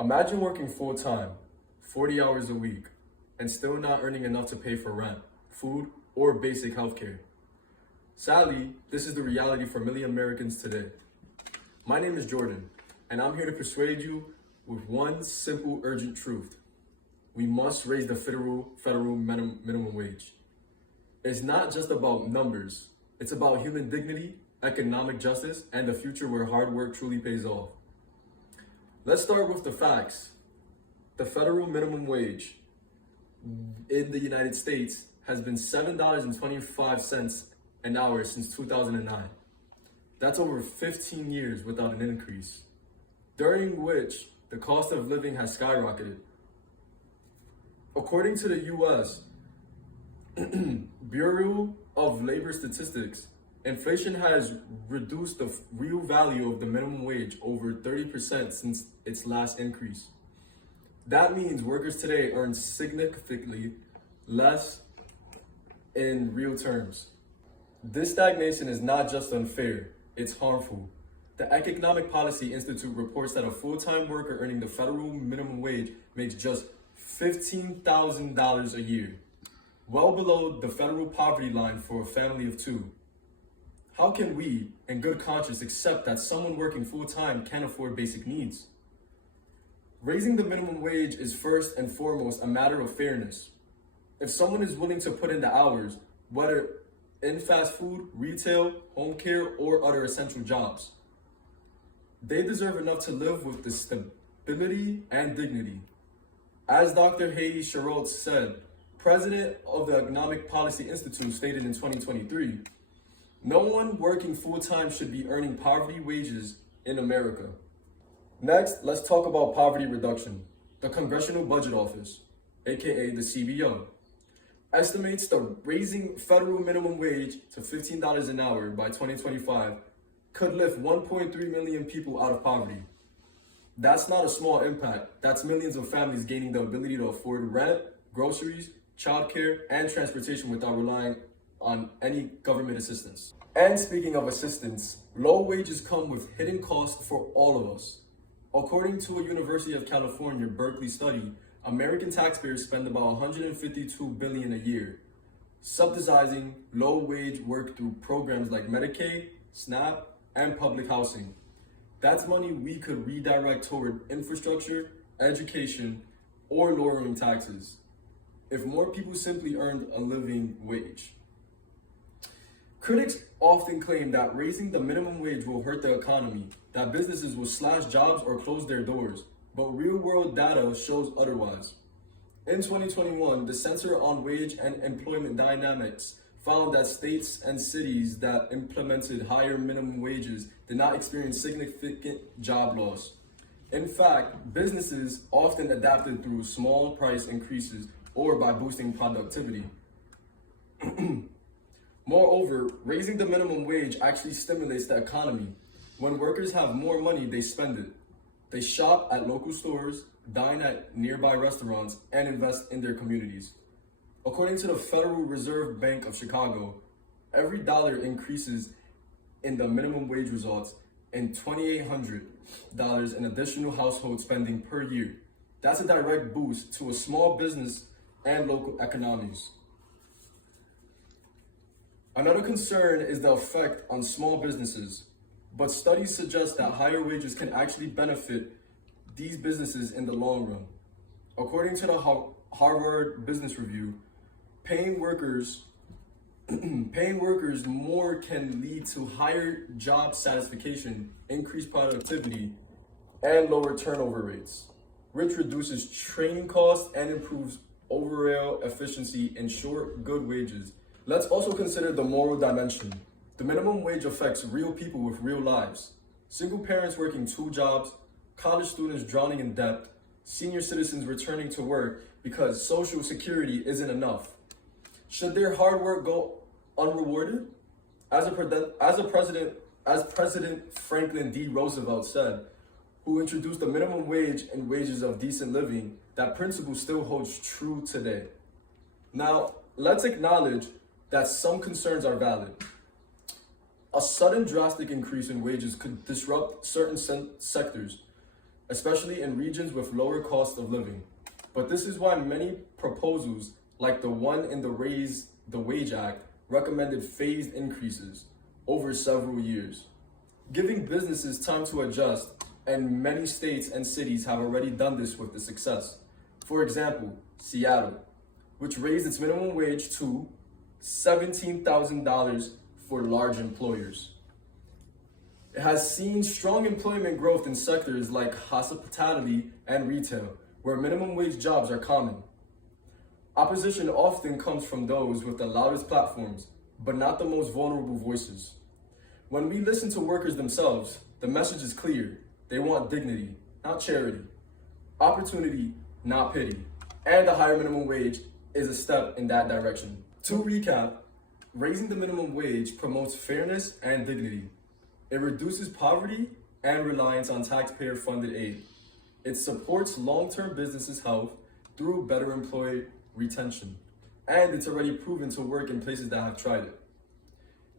Imagine working full-time, 40 hours a week, and still not earning enough to pay for rent, food, or basic healthcare. Sadly, this is the reality for many Americans today. My name is Jordan, and I'm here to persuade you with one simple, urgent truth. We must raise the federal minimum wage. It's not just about numbers. It's about human dignity, economic justice, and the future where hard work truly pays off. Let's start with the facts. The federal minimum wage in the United States has been $7.25 an hour since 2009. That's over 15 years without an increase, during which the cost of living has skyrocketed. According to the U.S. Bureau of Labor Statistics, inflation has reduced the real value of the minimum wage over 30% since its last increase. That means workers today earn significantly less in real terms. This stagnation is not just unfair, it's harmful. The Economic Policy Institute reports that a full-time worker earning the federal minimum wage makes just $15,000 a year, well below the federal poverty line for a family of two. How can we, in good conscience, accept that someone working full-time can't afford basic needs? Raising the minimum wage is first and foremost a matter of fairness. If someone is willing to put in the hours, whether in fast food, retail, home care, or other essential jobs, they deserve enough to live with the stability and dignity. As Dr. Haiti Sherrod said, president of the Economic Policy Institute, stated in 2023, no one working full-time should be earning poverty wages in America. Next, let's talk about poverty reduction. The Congressional Budget Office, aka the CBO, estimates the raising federal minimum wage to $15 an hour by 2025 could lift 1.3 million people out of poverty. That's not a small impact. That's millions of families gaining the ability to afford rent, groceries, childcare, and transportation without relying on any government assistance. And speaking of assistance, low wages come with hidden costs for all of us. According to a University of California, Berkeley study, American taxpayers spend about $152 billion a year, subsidizing low-wage work through programs like Medicaid, SNAP, and public housing. That's money we could redirect toward infrastructure, education, or lowering taxes, if more people simply earned a living wage. Critics often claim that raising the minimum wage will hurt the economy, that businesses will slash jobs or close their doors, but real-world data shows otherwise. In 2021, the Center on Wage and Employment Dynamics found that states and cities that implemented higher minimum wages did not experience significant job loss. In fact, businesses often adapted through small price increases or by boosting productivity. Moreover, raising the minimum wage actually stimulates the economy. When workers have more money, they spend it. They shop at local stores, dine at nearby restaurants, and invest in their communities. According to the Federal Reserve Bank of Chicago, every dollar increases in the minimum wage results in $2,800 in additional household spending per year. That's a direct boost to a small business and local economies. Another concern is the effect on small businesses, but studies suggest that higher wages can actually benefit these businesses in the long run. According to the Harvard Business Review, paying workers more can lead to higher job satisfaction, increased productivity, and lower turnover rates, which reduces training costs and improves overall efficiency. In short, good wages. Let's also consider the moral dimension. The minimum wage affects real people with real lives. Single parents working 2 jobs, college students drowning in debt, senior citizens returning to work because Social Security isn't enough. Should their hard work go unrewarded? As President Franklin D. Roosevelt said, who introduced the minimum wage and wages of decent living, that principle still holds true today. Now, let's acknowledge that some concerns are valid. A sudden drastic increase in wages could disrupt certain sectors, especially in regions with lower cost of living. But this is why many proposals, like the one in the Raise the Wage Act, recommended phased increases over several years, giving businesses time to adjust, and many states and cities have already done this with the success. For example, Seattle, which raised its minimum wage to $17,000 for large employers. It has seen strong employment growth in sectors like hospitality and retail, where minimum wage jobs are common. Opposition often comes from those with the loudest platforms, but not the most vulnerable voices. When we listen to workers themselves, the message is clear. They want dignity, not charity. Opportunity, not pity. And a higher minimum wage is a step in that direction. To recap, raising the minimum wage promotes fairness and dignity. It reduces poverty and reliance on taxpayer-funded aid. It supports long-term businesses' health through better employee retention. And it's already proven to work in places that have tried it.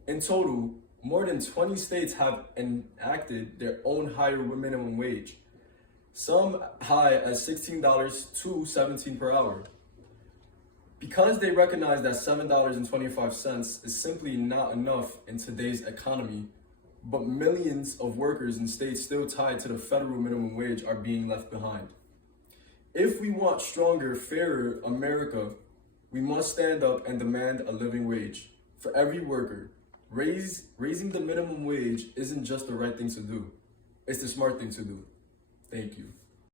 In total, more than 20 states have enacted their own higher minimum wage, some high as $16 to $17 per hour. Because they recognize that $7.25 is simply not enough in today's economy, but millions of workers in states still tied to the federal minimum wage are being left behind. If we want stronger, fairer America, we must stand up and demand a living wage for every worker. Raising the minimum wage isn't just the right thing to do, it's the smart thing to do. Thank you.